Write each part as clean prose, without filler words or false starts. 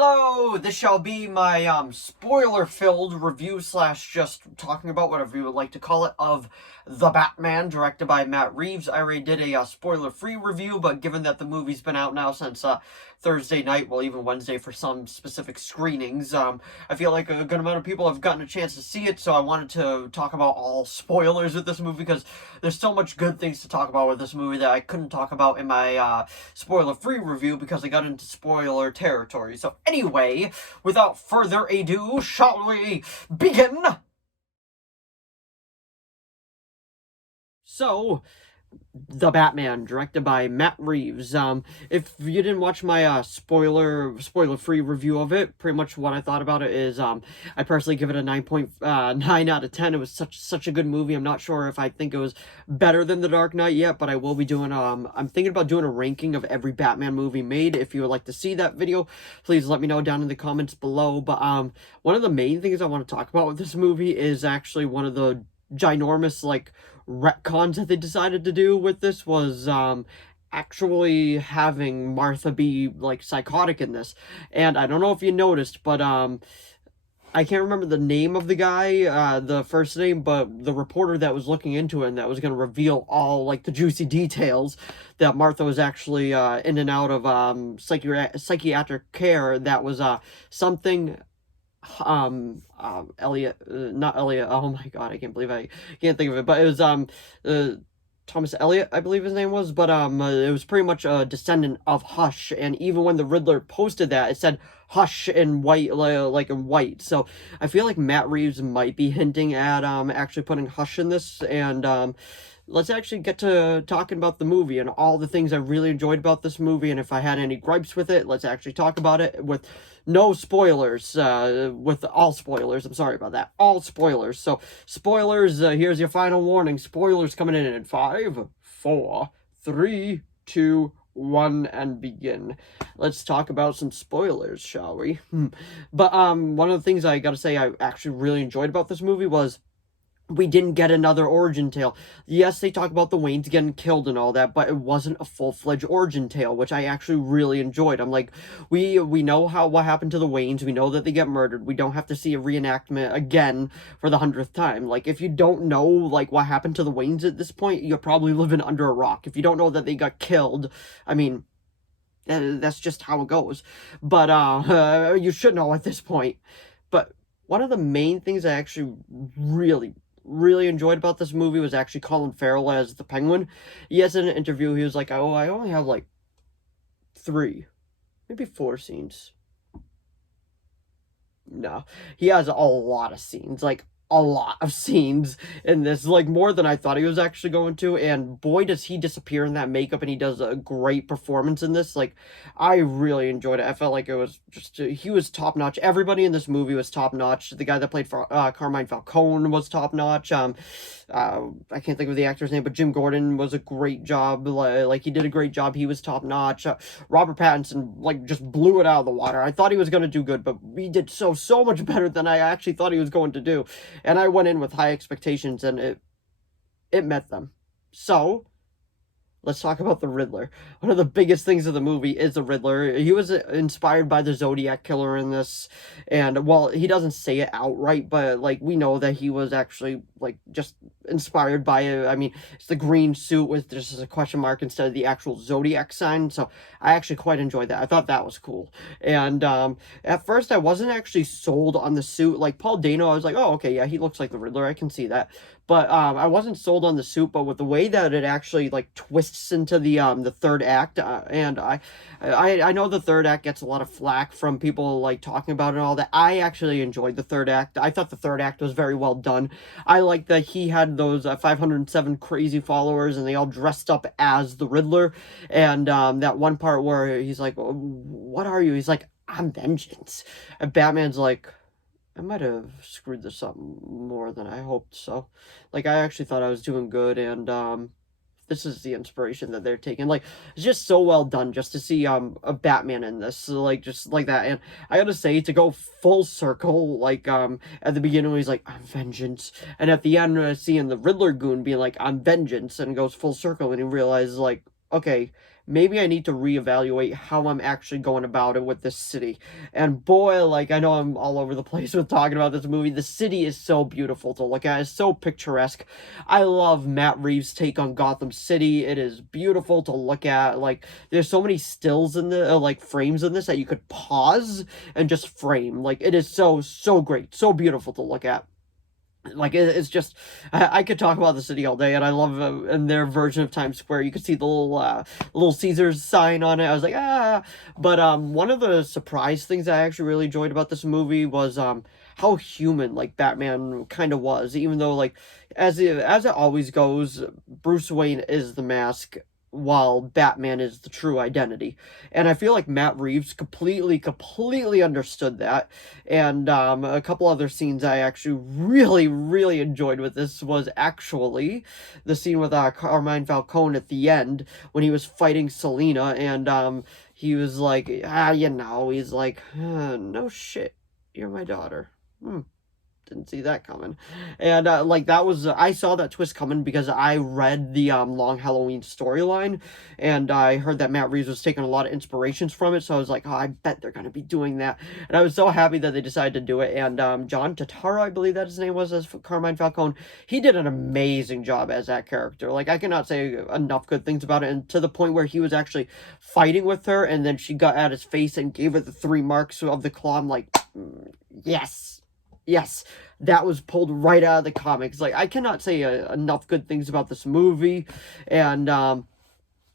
Hello, this shall be my spoiler-filled review slash just talking about whatever you would like to call it of The Batman, directed by Matt Reeves. I already did a spoiler-free review, but given that the movie's been out now since Thursday night, well, even Wednesday for some specific screenings, I feel like a good amount of people have gotten a chance to see it, so I wanted to talk about all spoilers with this movie because there's so much good things to talk about with this movie that I couldn't talk about in my spoiler-free review because I got into spoiler territory. So anyway, without further ado, shall we begin? So, The Batman, directed by Matt Reeves. If you didn't watch my spoiler-free review of it, pretty much what I thought about it is, I personally give it a 9.9 out of 10. It was such a good movie. I'm not sure if I think it was better than The Dark Knight yet, but I will be doing, I'm thinking about doing a ranking of every Batman movie made. If you would like to see that video, please let me know down in the comments below. But, one of the main things I want to talk about with this movie is actually one of the ginormous, like, retcons that they decided to do with this was actually having Martha be like psychotic in this. And I don't know if you noticed, but I can't remember the name of the guy, the first name, but the reporter that was looking into it and that was going to reveal all like the juicy details that Martha was actually in and out of psychiatric care, that was something Elliot, not Elliot, oh my god, I can't believe I can't think of it, but it was Thomas Elliot, I believe his name was, but it was pretty much a descendant of Hush, and even when the Riddler posted that, it said Hush in white, like in white. So I feel like Matt Reeves might be hinting at actually putting Hush in this. And let's actually get to talking about the movie and all the things I really enjoyed about this movie, and if I had any gripes with it, let's actually talk about it with no spoilers, with all spoilers. I'm sorry about that. All spoilers. So, spoilers, here's your final warning. Spoilers coming in 5, 4, 3, 2, 1, and begin. Let's talk about some spoilers, shall we? But, one of the things I gotta say I actually really enjoyed about this movie was we didn't get another origin tale. Yes, they talk about the Waynes getting killed and all that, but it wasn't a full-fledged origin tale, which I actually really enjoyed. I'm like, we know what happened to the Waynes. We know that they get murdered. We don't have to see a reenactment again for the 100th time. Like, if you don't know, like, what happened to the Waynes at this point, you're probably living under a rock. If you don't know that they got killed, I mean, that's just how it goes. But, you should know at this point. But one of the main things I actually really enjoyed about this movie was actually Colin Farrell as the Penguin. Yes, in an interview, he was like, oh, I only have like 3, maybe 4 scenes. No, he has a lot of scenes, like a lot of scenes in this, like more than I thought he was actually going to, and boy does he disappear in that makeup, and he does a great performance in this. Like, I really enjoyed it. I felt like it was just, he was top-notch. Everybody in this movie was top-notch. The guy that played Carmine Falcone was top-notch. I can't think of the actor's name, but Jim Gordon was a great job. Like he did a great job. He was top-notch. Robert Pattinson, like, just blew it out of the water. I thought he was going to do good, but he did so much better than I actually thought he was going to do. And I went in with high expectations, and it met them. So, let's talk about the Riddler. One of the biggest things of the movie is the Riddler. He was inspired by the Zodiac Killer in this, and, well, he doesn't say it outright, but, like, we know that he was actually, like, just inspired by it. I mean, it's the green suit with just a question mark instead of the actual Zodiac sign, so I actually quite enjoyed that. I thought that was cool. And, at first, I wasn't actually sold on the suit. Like, Paul Dano, I was like, oh, okay, yeah, he looks like the Riddler, I can see that. But, I wasn't sold on the suit, but with the way that it actually, like, twists into the third act, and I know the third act gets a lot of flack from people, like, talking about it and all that. I actually enjoyed the third act. I thought the third act was very well done. I like that he had those 507 crazy followers, and they all dressed up as the Riddler, and, that one part where he's like, what are you? He's like, I'm vengeance. And Batman's like, I might have screwed this up more than I hoped, so, like, I actually thought I was doing good, and, this is the inspiration that they're taking. Like, it's just so well done just to see, a Batman in this, like, just like that, and I gotta say, to go full circle, like, at the beginning when he's like, I'm vengeance, and at the end, seeing the Riddler goon being like, I'm vengeance, and goes full circle, and he realizes, like, okay, maybe I need to reevaluate how I'm actually going about it with this city. And boy, like, I know I'm all over the place with talking about this movie. The city is so beautiful to look at. It's so picturesque. I love Matt Reeves' take on Gotham City. It is beautiful to look at. Like, there's so many stills in the, like, frames in this that you could pause and just frame. Like, it is so, so great. So beautiful to look at. Like, it's just, I could talk about the city all day, and I love in their version of Times Square, you could see the little Caesars sign on it. I was like, ah. But one of the surprise things I actually really enjoyed about this movie was how human, like, Batman kind of was, even though, like, as it always goes, Bruce Wayne is the mask, while Batman is the true identity. And I feel like Matt Reeves completely understood that. And a couple other scenes I actually really enjoyed with this was actually the scene with Carmine Falcone at the end when he was fighting Selina, and he was like, he's like, no shit, you're my daughter. Didn't see that coming. And like, that was, I saw that twist coming because I read the Long Halloween storyline, and I heard that Matt Reeves was taking a lot of inspirations from it, so I was like, oh, I bet they're gonna be doing that. And I was so happy that they decided to do it. And John Turturro, I believe that his name was, as Carmine Falcone, he did an amazing job as that character. Like, I cannot say enough good things about it, and to the point where he was actually fighting with her, and then she got at his face and gave her the 3 marks of the claw. I'm like, yes, that was pulled right out of the comics. Like, I cannot say enough good things about this movie. And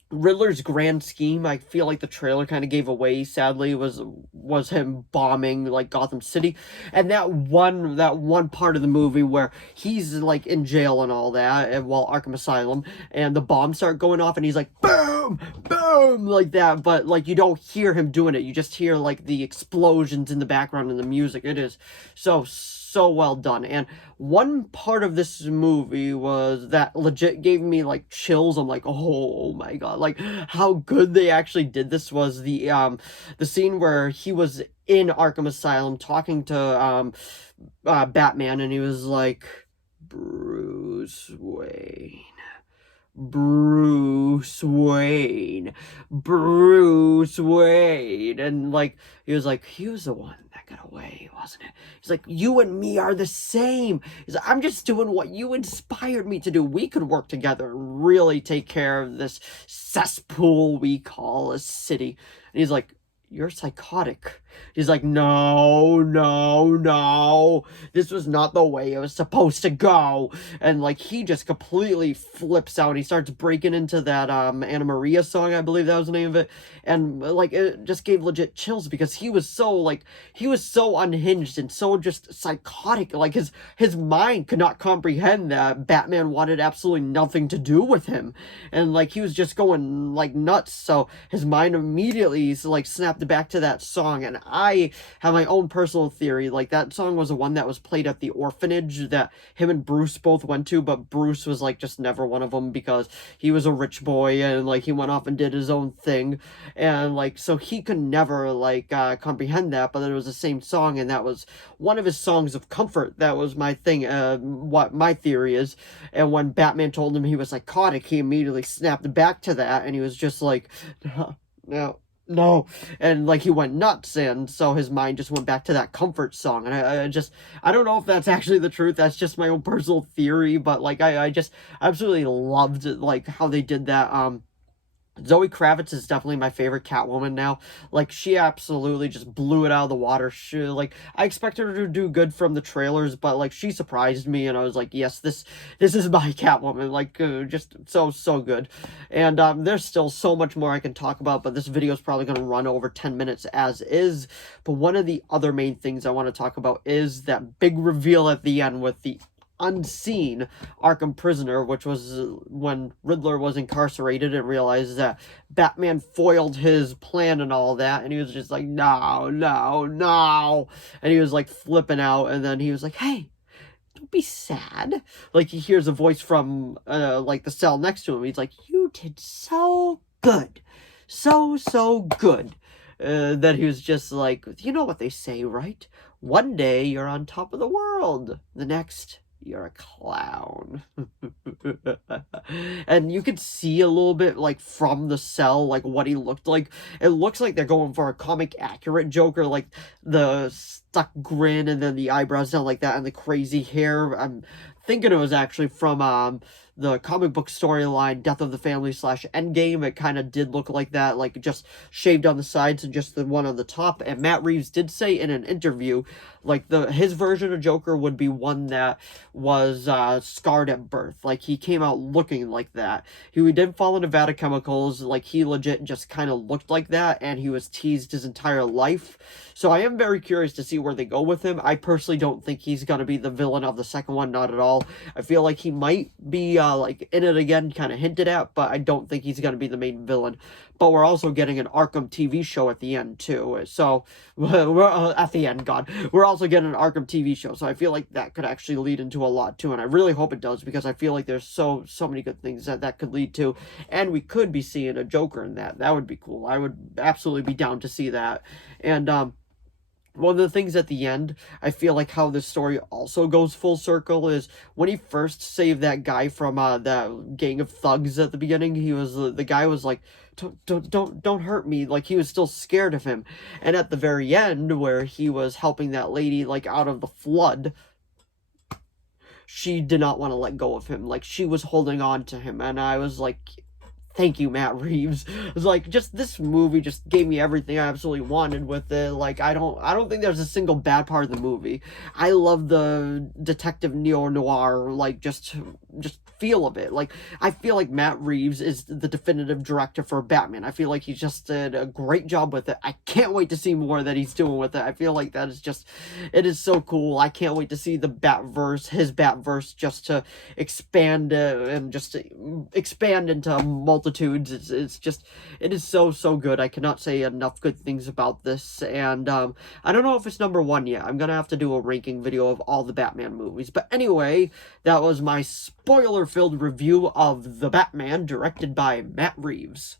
Riddler's grand scheme, I feel like the trailer kind of gave away, sadly, was him bombing, like, Gotham City. And that one part of the movie where he's, like, in jail and all that, and, well, Arkham Asylum, and the bombs start going off, and he's like, boom, boom, like that. But, like, you don't hear him doing it. You just hear, like, the explosions in the background and the music. It is so well done. And one part of this movie was that legit gave me, like, chills. I'm like, oh my god, like, how good they actually did this was the scene where he was in Arkham Asylum talking to Batman, and he was like, Bruce Wayne, Bruce Wayne, Bruce Wayne. And, like, he was like, he was the one that got away, wasn't it? He's like, you and me are the same. He's like, I'm just doing what you inspired me to do. We could work together and really take care of this cesspool we call a city. And he's like, you're psychotic. He's like, no, this was not the way it was supposed to go. And, like, he just completely flips out. He starts breaking into that Anna Maria song, I believe that was the name of it. And, like, it just gave legit chills because he was so unhinged and so just psychotic. Like, his mind could not comprehend that Batman wanted absolutely nothing to do with him. And, like, he was just going, like, nuts. So his mind immediately, like, snapped back to that song. And I have my own personal theory. Like, that song was the one that was played at the orphanage that him and Bruce both went to, but Bruce was, like, just never one of them because he was a rich boy and, like, he went off and did his own thing. And, like, so he could never, like, comprehend that, but it was the same song, and that was one of his songs of comfort. That was my thing, what my theory is. And when Batman told him he was psychotic, he immediately snapped back to that, and he was just like, no, and, like, he went nuts, and so his mind just went back to that comfort song. And I don't know if that's actually the truth. That's just my own personal theory, but, like, I just absolutely loved, like, how they did that. Zoe Kravitz is definitely my favorite Catwoman now. Like, she absolutely just blew it out of the water. Like, I expected her to do good from the trailers, but, like, she surprised me, and I was like, yes, this is my Catwoman. Like, just so good. And there's still so much more I can talk about, but this video is probably going to run over 10 minutes as is. But one of the other main things I want to talk about is that big reveal at the end with the unseen Arkham prisoner, which was when Riddler was incarcerated and realized that Batman foiled his plan and all that, and he was just like, no, and he was, like, flipping out, and then he was like, hey, don't be sad. Like, he hears a voice from like, the cell next to him. He's like, you did so good, so good. That he was just like, you know what they say, right? One day you're on top of the world, the next You're a clown. And you could see a little bit, like, from the cell, like, what he looked like. It looks like they're going for a comic accurate Joker, like, the stuck grin and then the eyebrows down like that and the crazy hair. I'm thinking it was actually from, the comic book storyline, Death of the Family / Endgame. It kind of did look like that, like, just shaved on the sides and just the one on the top. And Matt Reeves did say in an interview, like, his version of Joker would be one that was scarred at birth. Like, he came out looking like that. He did fall into vat of chemicals. Like, he legit just kind of looked like that, and he was teased his entire life. So I am very curious to see where they go with him. I personally don't think he's going to be the villain of the second one, not at all. I feel like he might be, like, in it again, kind of hinted at, but I don't think he's going to be the main villain. But we're also getting an Arkham TV show at the end, too. So, we're at the end, God. We're also getting an Arkham TV show, so I feel like that could actually lead into a lot, too. And I really hope it does, because I feel like there's so many good things that could lead to. And we could be seeing a Joker in that. That would be cool. I would absolutely be down to see that. And, one of the things at the end, I feel like how this story also goes full circle is when he first saved that guy from that gang of thugs at the beginning. He was the guy was like, don't hurt me. Like, he was still scared of him. And at the very end, where he was helping that lady, like, out of the flood, she did not want to let go of him. Like, she was holding on to him, and I was like, thank you, Matt Reeves. It was like, just this movie just gave me everything I absolutely wanted with it. Like, I don't think there's a single bad part of the movie. I love the detective neo-noir, like, just feel of it. Like, I feel like Matt Reeves is the definitive director for Batman. I feel like he just did a great job with it. I can't wait to see more that he's doing with it. I feel like that is just, it is so cool. I can't wait to see the Batverse, his Batverse, just to expand and just to expand into multitudes. It's just, it is so good. I cannot say enough good things about this. And I don't know if it's number one yet. I'm gonna have to do a ranking video of all the Batman movies. But anyway, that was my spoiler-filled review of The Batman, directed by Matt Reeves.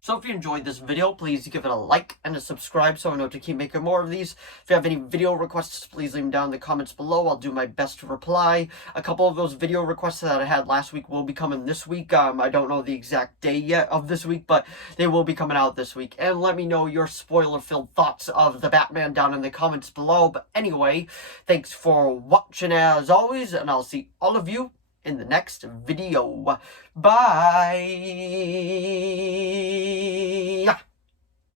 So if you enjoyed this video, please give it a like and a subscribe so I know to keep making more of these. If you have any video requests, please leave them down in the comments below. I'll do my best to reply. A couple of those video requests that I had last week will be coming this week. I don't know the exact day yet of this week, but they will be coming out this week. And let me know your spoiler-filled thoughts of The Batman down in the comments below. But anyway, thanks for watching as always, and I'll see all of you in the next video. Bye!